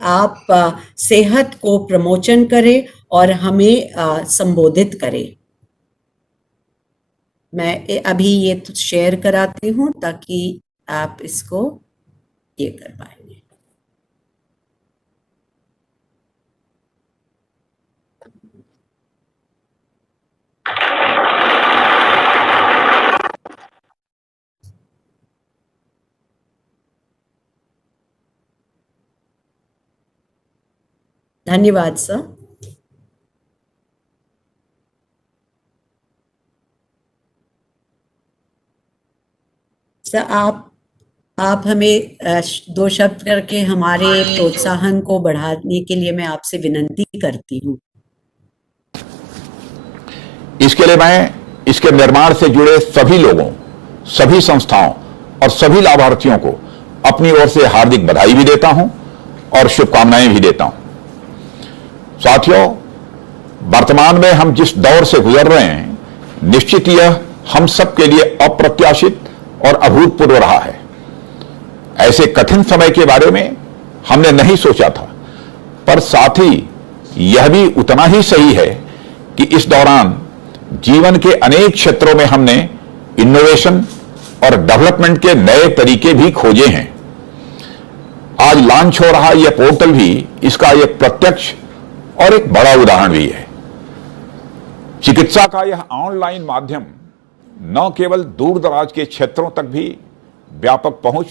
आप सेहत को प्रमोशन करें और हमें संबोधित करें। मैं अभी ये तो शेयर कराती हूँ ताकि आप इसको ये कर पाएंगे। धन्यवाद सर। सर आप हमें दो शब्द करके हमारे प्रोत्साहन को बढ़ाने के लिए मैं आपसे विनती करती हूँ। इसके लिए मैं इसके निर्माण से जुड़े सभी लोगों, सभी संस्थाओं और सभी लाभार्थियों को अपनी ओर से हार्दिक बधाई भी देता हूं और शुभकामनाएं भी देता हूं। साथियों, वर्तमान में हम जिस दौर से गुजर रहे हैं, निश्चित यह हम सब के लिए अप्रत्याशित और अभूतपूर्व रहा है। ऐसे कठिन समय के बारे में हमने नहीं सोचा था, पर साथ ही यह भी उतना ही सही है कि इस दौरान जीवन के अनेक क्षेत्रों में हमने इनोवेशन और डेवलपमेंट के नए तरीके भी खोजे हैं। आज लॉन्च हो रहा यह पोर्टल भी इसका एक प्रत्यक्ष और एक बड़ा उदाहरण भी है। चिकित्सा का यह ऑनलाइन माध्यम न केवल दूर दराज के क्षेत्रों तक भी व्यापक पहुंच,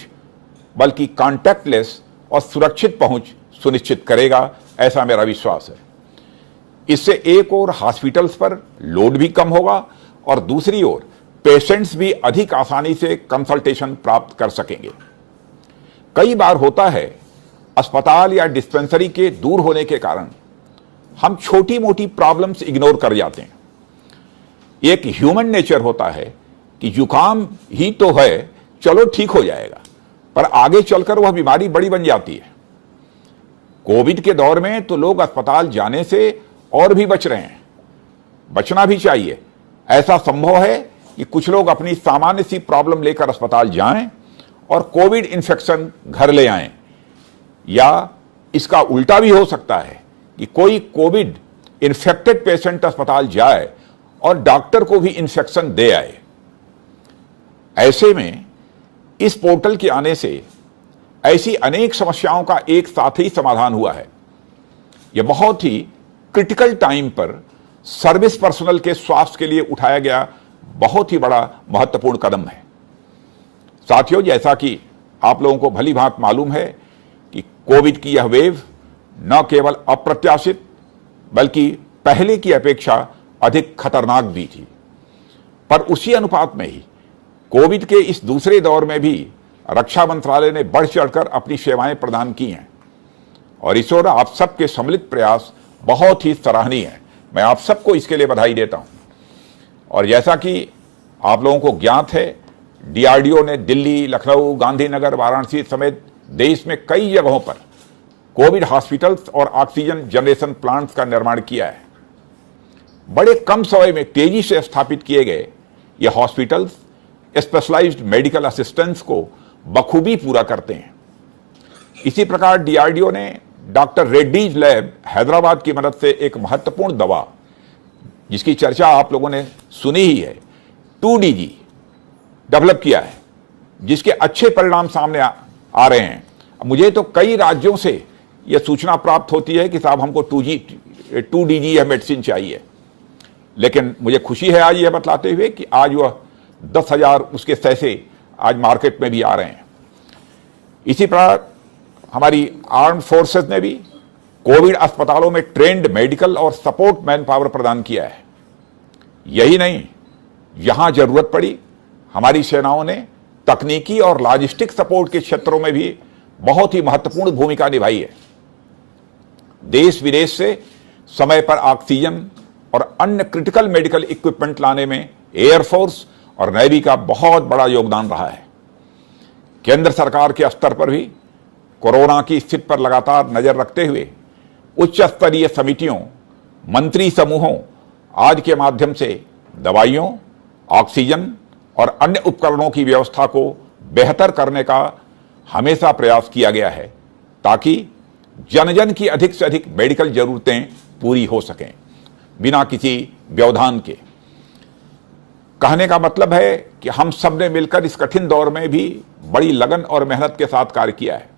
बल्कि कॉन्टैक्टलेस और सुरक्षित पहुंच सुनिश्चित करेगा, ऐसा मेरा विश्वास है। इससे एक ओर हॉस्पिटल्स पर लोड भी कम होगा और दूसरी ओर पेशेंट्स भी अधिक आसानी से कंसल्टेशन प्राप्त कर सकेंगे। कई बार होता है, अस्पताल या डिस्पेंसरी के दूर होने के कारण हम छोटी मोटी प्रॉब्लम्स इग्नोर कर जाते हैं। एक ह्यूमन नेचर होता है कि जुकाम ही तो है, चलो ठीक हो जाएगा, पर आगे चलकर वह बीमारी बड़ी बन जाती है। कोविड के दौर में तो लोग अस्पताल जाने से और भी बच रहे हैं, बचना भी चाहिए। ऐसा संभव है कि कुछ लोग अपनी सामान्य सी प्रॉब्लम लेकर अस्पताल जाएं और कोविड इन्फेक्शन घर ले आएं, या इसका उल्टा भी हो सकता है कि कोई कोविड इन्फेक्टेड पेशेंट अस्पताल जाए और डॉक्टर को भी इन्फेक्शन दे आए। ऐसे में इस पोर्टल के आने से ऐसी अनेक समस्याओं का एक साथ ही समाधान हुआ है। यह बहुत ही क्रिटिकल टाइम पर सर्विस पर्सनल के स्वास्थ्य के लिए उठाया गया बहुत ही बड़ा महत्वपूर्ण कदम है। साथियों, जैसा कि आप लोगों को भली भांति मालूम है कि कोविड की यह वेव न केवल अप्रत्याशित बल्कि पहले की अपेक्षा अधिक खतरनाक भी थी, पर उसी अनुपात में ही कोविड के इस दूसरे दौर में भी रक्षा मंत्रालय ने बढ़ चढ़कर अपनी सेवाएं प्रदान की हैं और इस ओर आप सबके सम्मिलित प्रयास बहुत ही सराहनीय है। मैं आप सबको इसके लिए बधाई देता हूं। और जैसा कि आप लोगों को ज्ञात है, डीआरडीओ ने दिल्ली, लखनऊ, गांधीनगर, वाराणसी समेत देश में कई जगहों पर कोविड हॉस्पिटल्स और ऑक्सीजन जनरेशन प्लांट्स का निर्माण किया है। बड़े कम समय में तेजी से स्थापित किए गए ये हॉस्पिटल्स स्पेशलाइज्ड मेडिकल असिस्टेंस को बखूबी पूरा करते हैं। इसी प्रकार डीआरडीओ ने डॉक्टर रेड्डीज लैब हैदराबाद की मदद से एक महत्वपूर्ण दवा, जिसकी चर्चा आप लोगों ने सुनी ही है, 2DG डेवलप किया है, जिसके अच्छे परिणाम सामने आ रहे हैं। मुझे तो कई राज्यों से यह सूचना प्राप्त होती है कि साहब हमको 2DG यह मेडिसिन चाहिए, लेकिन मुझे खुशी है आज यह बतलाते हुए कि आज वह 10,000 उसके सैसे आज मार्केट में भी आ रहे हैं। इसी प्रकार हमारी आर्म्ड फोर्सेस ने भी कोविड अस्पतालों में ट्रेंड मेडिकल और सपोर्ट मैन पावर प्रदान किया है। यही नहीं, यहां जरूरत पड़ी हमारी सेनाओं ने तकनीकी और लॉजिस्टिक सपोर्ट के क्षेत्रों में भी बहुत ही महत्वपूर्ण भूमिका निभाई है। देश विदेश से समय पर ऑक्सीजन और अन्य क्रिटिकल मेडिकल इक्विपमेंट लाने में एयरफोर्स और नेवी का बहुत बड़ा योगदान रहा है। केंद्र सरकार के स्तर पर भी कोरोना की स्थिति पर लगातार नजर रखते हुए उच्च स्तरीय समितियों, मंत्री समूहों आदि के माध्यम से दवाइयों, ऑक्सीजन और अन्य उपकरणों की व्यवस्था को बेहतर करने का हमेशा प्रयास किया गया है, ताकि जन जन की अधिक से अधिक मेडिकल जरूरतें पूरी हो सकें बिना किसी व्यवधान के। कहने का मतलब है कि हम सब ने मिलकर इस कठिन दौर में भी बड़ी लगन और मेहनत के साथ कार्य किया है,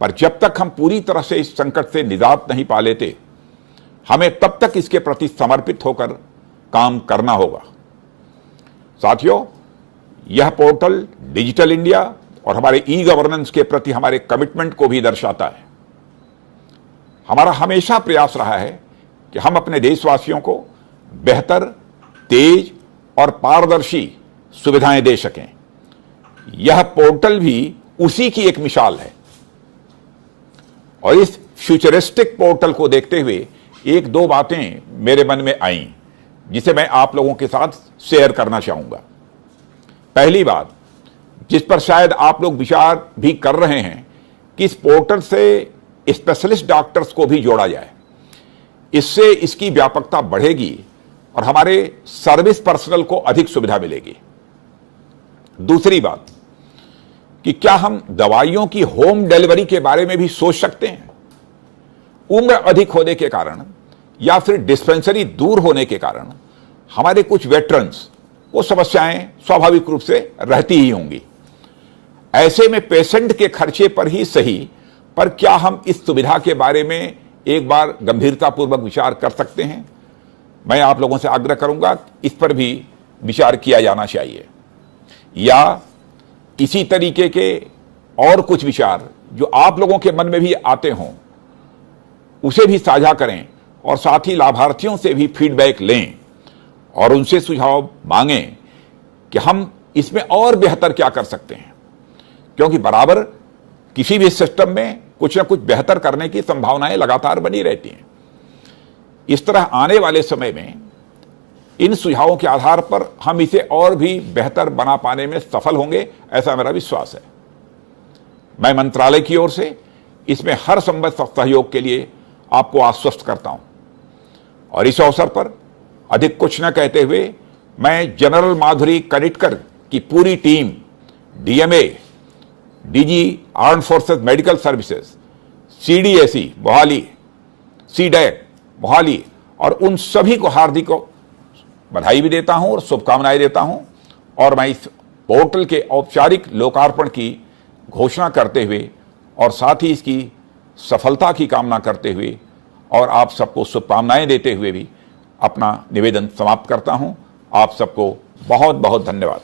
पर जब तक हम पूरी तरह से इस संकट से निजात नहीं पा लेते, हमें तब तक इसके प्रति समर्पित होकर काम करना होगा। साथियों, यह पोर्टल डिजिटल इंडिया और हमारे ई गवर्नेंस के प्रति हमारे कमिटमेंट को भी दर्शाता है। हमारा हमेशा प्रयास रहा है कि हम अपने देशवासियों को बेहतर, तेज और पारदर्शी सुविधाएं दे सकें। यह पोर्टल भी उसी की एक मिसाल है। और इस फ्यूचरिस्टिक पोर्टल को देखते हुए एक दो बातें मेरे मन में आईं, जिसे मैं आप लोगों के साथ शेयर करना चाहूंगा। पहली बात, जिस पर शायद आप लोग विचार भी कर रहे हैं, कि इस पोर्टल से स्पेशलिस्ट डॉक्टर्स को भी जोड़ा जाए। इससे इसकी व्यापकता बढ़ेगी और हमारे सर्विस पर्सनल को अधिक सुविधा मिलेगी। दूसरी बात, कि क्या हम दवाइयों की होम डिलीवरी के बारे में भी सोच सकते हैं? उम्र अधिक होने के कारण या फिर डिस्पेंसरी दूर होने के कारण हमारे कुछ वेटरन्स को समस्याएं स्वाभाविक रूप से रहती ही होंगी। ऐसे में पेशेंट के खर्चे पर ही सही, पर क्या हम इस सुविधा के बारे में एक बार गंभीरतापूर्वक विचार कर सकते हैं? मैं आप लोगों से आग्रह करूंगा, इस पर भी विचार किया जाना चाहिए। या इसी तरीके के और कुछ विचार जो आप लोगों के मन में भी आते हों, उसे भी साझा करें और साथ ही लाभार्थियों से भी फीडबैक लें और उनसे सुझाव मांगें कि हम इसमें और बेहतर क्या कर सकते हैं, क्योंकि बराबर किसी भी सिस्टम में कुछ ना कुछ बेहतर करने की संभावनाएं लगातार बनी रहती हैं। इस तरह आने वाले समय में इन सुझावों के आधार पर हम इसे और भी बेहतर बना पाने में सफल होंगे, ऐसा मेरा विश्वास है। मैं मंत्रालय की ओर से इसमें हर संभव सहयोग के लिए आपको आश्वस्त करता हूं। और इस अवसर पर अधिक कुछ न कहते हुए मैं जनरल माधुरी कनिटकर की पूरी team, DMA, DG armed forces medical services, CDAC Mohali, CDAC Mohali और उन सभी को हार्दिक बधाई भी देता हूं और शुभकामनाएं देता हूं। और मैं इस पोर्टल के औपचारिक लोकार्पण की घोषणा करते हुए और साथ ही इसकी सफलता की कामना करते हुए और आप सबको शुभकामनाएं देते हुए भी अपना निवेदन समाप्त करता हूं। आप सबको बहुत बहुत धन्यवाद।